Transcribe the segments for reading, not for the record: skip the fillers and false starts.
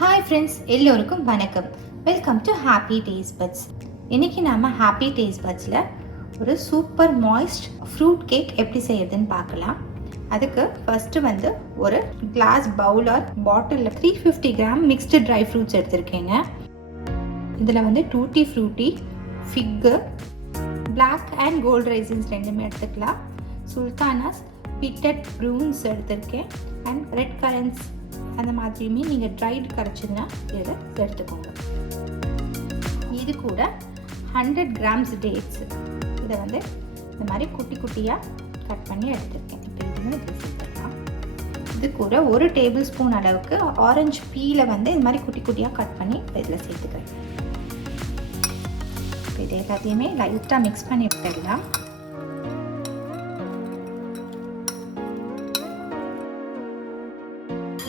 Hi friends, எல்லோருக்கும் வணக்கம். Welcome to happy taste buds. இன்றைக்கி நாம் ஹாப்பி டேஸ்ட் பட்ஸில் ஒரு சூப்பர் மாய்ஸ்ட் ஃப்ரூட் கேக் எப்படி செய்யறதுன்னு பார்க்கலாம். அதுக்கு ஃபஸ்ட்டு ஒரு கிளாஸ் பவுல் ஆர் பாட்டிலில் 350 கிராம் மிக்ஸ்டு ட்ரை ஃப்ரூட்ஸ் எடுத்திருக்கேங்க. இதில் tutti frutti, fig, black and gold raisins ரெண்டுமே எடுத்துக்கலாம். சுல்தானாஸ், பிட்டட் ப்ரூன்ஸ் எடுத்திருக்கேன் அண்ட் ரெட் கரன்ஸ் அந்த மாதிரியுமே நீங்கள் ட்ரைடு கரைச்சிங்கன்னா இதை எடுத்துக்கோங்க. இது கூட 100 கிராம்ஸ் டேட்ஸு, இதை இந்த மாதிரி குட்டி குட்டியாக கட் பண்ணி எடுத்துருக்கேன். இப்போ இதுவும் இப்படி சேர்த்துக்கலாம். இது கூட 1 டேபிள் ஸ்பூன் அளவுக்கு ஆரஞ்சு பீலை இது மாதிரி குட்டி குட்டியாக கட் பண்ணி இதில் சேர்த்துக்கிறேன். இப்போ இது எல்லாத்தையுமே லைட்டாக மிக்ஸ் பண்ணி விட்டுடலாம்.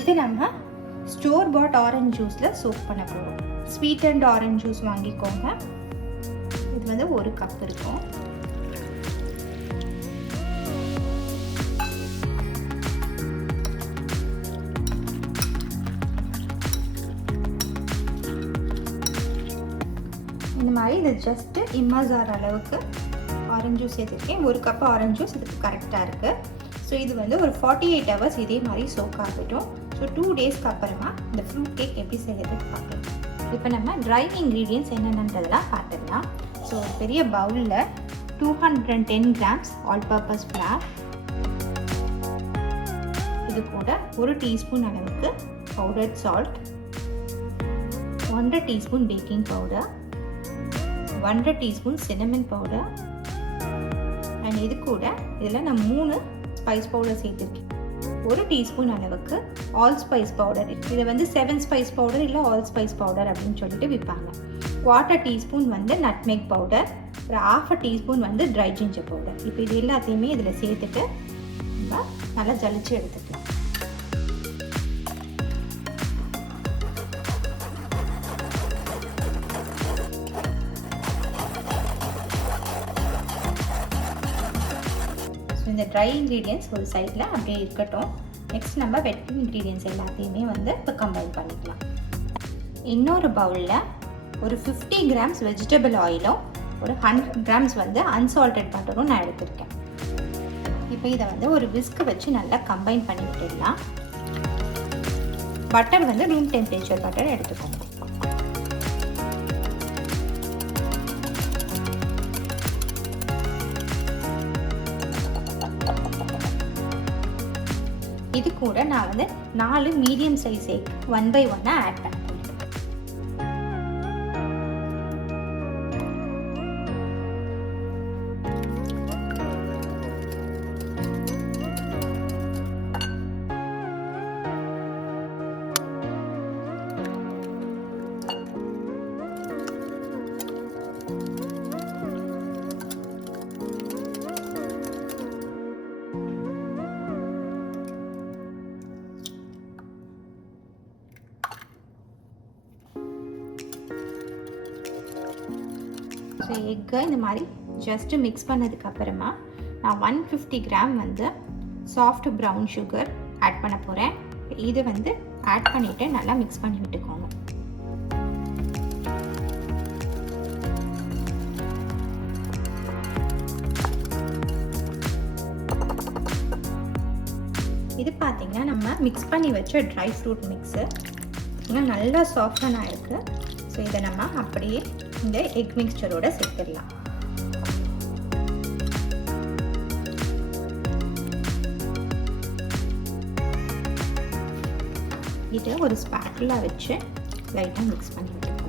இது நம்ம ஸ்டோர் பாட் ஆரஞ்ச் ஜூஸில் சோக் பண்ண போகிறோம். ஸ்வீட் அண்ட் ஆரஞ்ச் ஜூஸ் வாங்கிக்கோங்க. இது 1 கப் இருக்கும். இந்த மாதிரி இது ஜஸ்ட்டு இம்மர்ஸ் ஆகிற அளவுக்கு ஆரஞ்ச் ஜூஸ் சேர்த்துருக்கேன். 1 கப் ஆரஞ்ச் ஜூஸ் இதுக்கு கரெக்டாக இருக்குது. ஸோ இது ஒரு 48 ஹவர்ஸ் இதே மாதிரி சோக் ஆகட்டும். ஸோ 2 டேஸ்க்கு அப்புறமா இந்த ஃப்ரூட் கேக் எப்படி செய்யறதுக்கு பார்க்கலாம். இப்போ நம்ம ட்ரை இன்க்ரீடியன்ட்ஸ் என்னென்னன்றதெல்லாம் பார்த்துடலாம். ஸோ ஒரு பெரிய பவுலில் 210 கிராம்ஸ் ஆல் பர்பஸ் ஃப்ளார், இது கூட 1 டீஸ்பூன் அளவுக்கு powdered salt, 1/2 teaspoon baking powder, 1/2 teaspoon cinnamon powder and இது கூட இதில் நான் 3 ஸ்பைஸ் பவுடர் சேர்த்துருக்கேன். 1 டீஸ்பூன் அளவுக்கு ஆல் ஸ்பைஸ் பவுடர், இதை 7 ஸ்பைஸ் பவுடர் இல்லை ஆல் ஸ்பைஸ் பவுடர் அப்படின்னு சொல்லிட்டு விற்பாங்க. 1/4 டீஸ்பூன் நட்மெக் பவுடர், ஒரு 1/2 டீஸ்பூன் ட்ரை ஜிஞ்சர் பவுடர். இப்போ இது எல்லாத்தையுமே இதில் சேர்த்துட்டு நம்ம நல்லா ஜலிச்சு எடுத்துக்கலாம். இந்த ட்ரை இன்க்ரீடியன்ட்ஸ் ஒரு சைடில் அப்படியே இருக்கட்டும். நெக்ஸ்ட் நம்ம வெட் இன்க்ரீடியன்ட்ஸ் எல்லாத்தையுமே இப்போ கம்பைன் பண்ணிக்கலாம். இன்னொரு பவுலில் ஒரு 50 கிராம்ஸ் வெஜிடபிள் ஆயிலும் ஒரு 100 கிராம்ஸ் அன்சால்டட் பட்டரும் நான் எடுத்திருக்கேன். இப்போ இதை ஒரு விஸ்க் வச்சு நல்லா கம்பைன் பண்ணி விட்டுடலாம். பட்டர் ரூம் டெம்பரேச்சர் பட்டர் எடுத்துக்கோங்க. இது கூட நான் 4 medium size egg 1 by 1 add பண்ண போகிறேன். ஸோ எக்கை இந்த மாதிரி ஜஸ்ட்டு மிக்ஸ் பண்ணதுக்கு அப்புறமா நான் 150 gram soft brown sugar add பண்ண போகிறேன். இது ஆட் பண்ணிவிட்டு நல்லா மிக்ஸ் பண்ணி விட்டுக்கோங்க. இது பார்த்திங்கன்னா நம்ம மிக்ஸ் பண்ணி வச்ச ட்ரை ஃப்ரூட் மிக்ஸு இன்னும் நல்லா சாஃப்டாக இருக்குது. ஸோ இதை நம்ம அப்படியே இந்த எக் மிக்சரோட சேர்த்துடலாம். இதை ஒரு ஸ்பேட்டுலா வச்சு லைட்டாக மிக்ஸ் பண்ணி விட்டுக்கோங்க.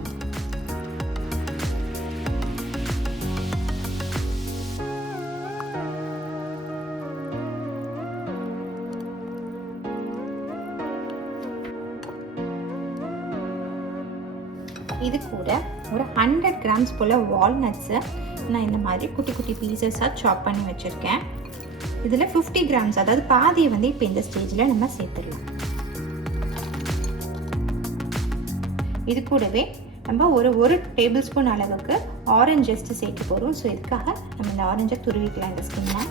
இது கூட ஒரு 100 கிராம்ஸ் போல் வால்நட்ஸை நான் இந்த மாதிரி குட்டி குட்டி பீசஸாக சாப் பண்ணி வச்சுருக்கேன். இதில் 50 கிராம்ஸ், அதாவது பாதியை இப்போ இந்த ஸ்டேஜில் நம்ம சேர்த்துடலாம். இது கூடவே நம்ம ஒரு டேபிள் ஸ்பூன் அளவுக்கு ஆரஞ்ச் ஜஸ்ட்டு சேர்க்க போகிறோம். ஸோ இதுக்காக நம்ம இந்த ஆரஞ்சை துருவிக்கலாம் இந்த ஸ்கின்னை.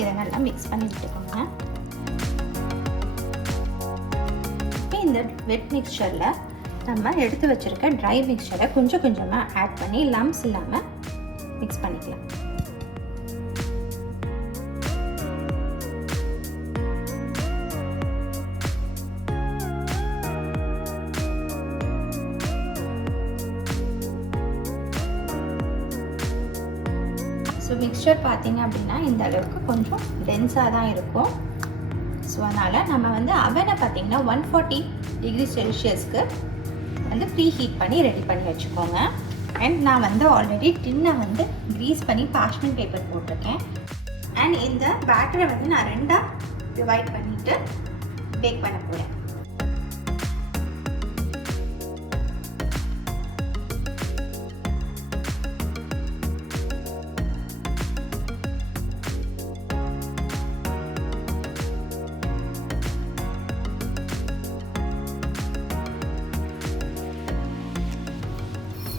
இதை நல்லா மிக்ஸ் பண்ணி விட்டுக்கோங்க. இந்த வெட் மிக்சரில் நம்ம எடுத்து வச்சுருக்க ட்ரை மிக்சரை கொஞ்சம் கொஞ்சமாக ஆட் பண்ணி லம்ப்ஸ் இல்லாமல் மிக்ஸ் பண்ணிக்கலாம். ஸோ மிக்சர் பார்த்திங்க அப்படின்னா இந்த அளவுக்கு கொஞ்சம் டென்ஸாக தான் இருக்கும். ஸோ அதனால் நம்ம வந்து அவனை பார்த்திங்கன்னா 140 டிகிரி செல்சியஸ்க்கு வந்து ப்ரீ ஹீட் பண்ணி ரெடி பண்ணி வச்சுக்கோங்க. அண்ட் நான் வந்து ஆல்ரெடி டின்னை வந்து க்ரீஸ் பண்ணி பார்ச்மெண்ட் பேப்பர் போட்டிருக்கேன். அண்ட் இந்த பேட்டரை வந்து நான் 2ஆக டிவைட் பண்ணிவிட்டு பேக் பண்ண போகிறேன்.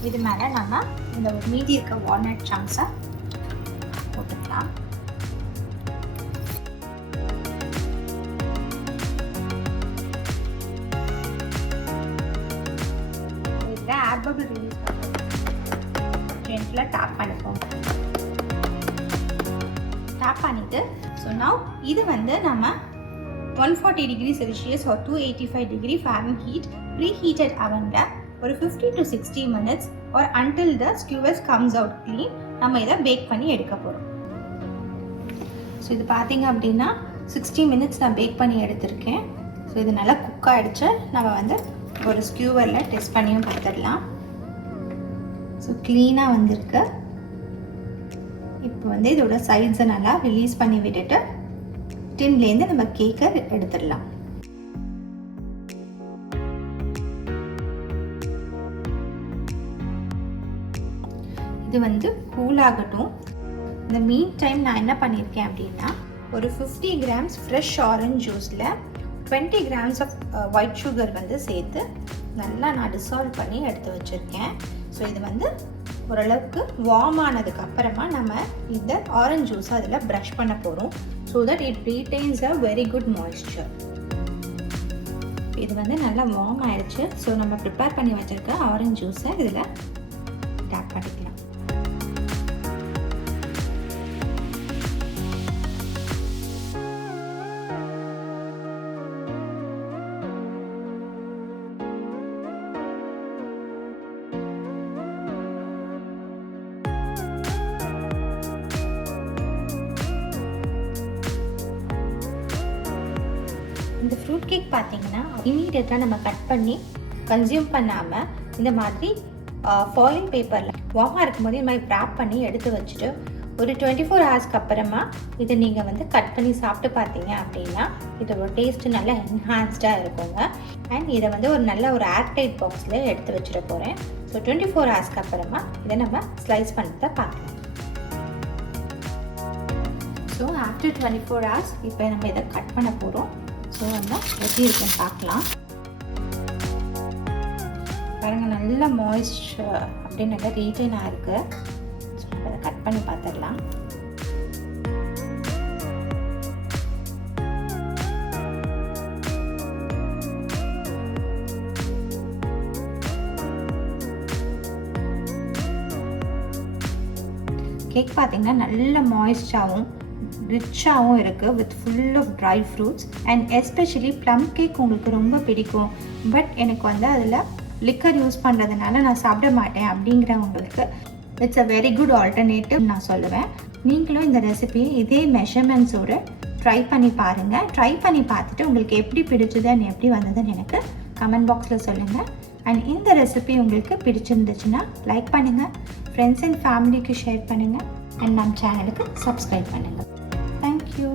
இது மேலே நம்ம இந்த மீதி இருக்க வால்நட் சங்க்ஸை போட்டுக்கலாம். இதில் ஏர் பபிள் ரிலீஸ் ஜென்டிலாக டேப் பண்ணிப்போம். டேப் பண்ணிவிட்டு ஸோ நவ் இது வந்து நம்ம 140 degree Celsius or 285 degree Fahrenheit pre heated அவனில் ஒரு 50 to 60 minutes or until the skewers comes out clean நம்ம இதை பேக் பண்ணி எடுக்க போகிறோம். ஸோ இது பார்த்தீங்க அப்படின்னா 60 minutes நான் பேக் பண்ணி எடுத்திருக்கேன். ஸோ இது நல்லா குக் ஆகிடுச்சு. நம்ம வந்து ஒரு ஸ்கியூவரில் டெஸ்ட் பண்ணியும் பார்த்துடலாம். ஸோ க்ளீனாக வந்திருக்கு. இப்போ வந்து இதோட சைட்ஸை நல்லா ரிலீஸ் பண்ணி விட்டுட்டு டின்லேருந்து நம்ம கேக்கை எடுத்துடலாம். இது வந்து கூல் ஆகட்டும். இந்த மீன் டைம் நான் என்ன பண்ணியிருக்கேன் அப்படின்னா ஒரு 50 grams ஃப்ரெஷ் ஆரஞ்ச் ஜூஸில் 20 grams ஆஃப் ஒயிட் சுகர் வந்து சேர்த்து நல்லா நான் டிசால்வ் பண்ணி எடுத்து வச்சுருக்கேன். ஸோ இது வந்து ஓரளவுக்கு வார்ம் ஆனதுக்கு அப்புறமா நம்ம இந்த ஆரஞ்ச் ஜூஸை அதில் ப்ரஷ் பண்ண போகிறோம். So that it retains a very good moisture. இது வந்து நல்லா வார்ம் ஆயிடுச்சு. ஸோ நம்ம ப்ரிப்பேர் பண்ணி வச்சுருக்க ஆரஞ்ச் ஜூஸை இதில் டேப் பண்ணிக்கலாம். இந்த ஃப்ரூட் கேக் பார்த்தீங்கன்னா இமீடியட்டாக நம்ம கட் பண்ணி கன்சியூம் பண்ணாமல் இந்த மாதிரி ஃபாயில் பேப்பரில் வார்மாக இருக்கும்போது இந்த மாதிரி ரேப் பண்ணி எடுத்து வச்சுட்டு ஒரு 24 ஹவர்ஸ்க்கு அப்புறமா இதை நீங்கள் வந்து கட் பண்ணி சாப்பிட்டு பார்த்தீங்க அப்படின்னா இதோட டேஸ்ட்டு நல்லா என்ஹான்ஸ்டாக இருக்குங்க. அண்ட் இதை வந்து ஒரு நல்ல ஒரு ஏர்டைட் பாக்ஸில் எடுத்து வச்சுட போகிறேன். ஸோ 24 ஹவர்ஸ்க்கு அப்புறமா இதை நம்ம ஸ்லைஸ் பண்ணி பார்க்கலாம். ஸோ ஆஃப்டர் 24 ஹவர்ஸ் இப்போ நம்ம இதை கட் பண்ண போகிறோம். ஸோ நம்ம எப்படி இருக்குன்னு பார்க்கலாம். பாருங்கள், நல்ல மாய்ஸ்சர் அப்படியே நல்லா ரீட்டைனாக இருக்குது. ஸோ நம்ம அதை கட் பண்ணி பார்த்துடலாம். கேக் பார்த்தீங்கன்னா நல்ல மாய்ஸ்டாகவும் ரிச்சாகவும் இருக்குது with full of dry fruits. And especially plum cake உங்களுக்கு ரொம்ப பிடிக்கும், பட் எனக்கு வந்து அதில் லிக்கர் யூஸ் பண்ணுறதுனால நான் சாப்பிட மாட்டேன் அப்படிங்கிறவங்களுக்கு it's a very good alternative நான் சொல்லுவேன். நீங்களும் இந்த ரெசிபியை இதே மெஷர்மெண்ட்ஸோடு ட்ரை பண்ணி பாருங்கள். ட்ரை பண்ணி பார்த்துட்டு உங்களுக்கு எப்படி பிடிச்சது அண்ட் எப்படி வந்ததுன்னு எனக்கு கமெண்ட் பாக்ஸில் சொல்லுங்கள். அண்ட் இந்த ரெசிபி உங்களுக்கு பிடிச்சிருந்துச்சுன்னா லைக் பண்ணுங்கள், ஃப்ரெண்ட்ஸ் அண்ட் ஃபேமிலிக்கு ஷேர் பண்ணுங்கள், அண்ட் நம்ம சேனலுக்கு சப்ஸ்கிரைப் பண்ணுங்கள். Thank you.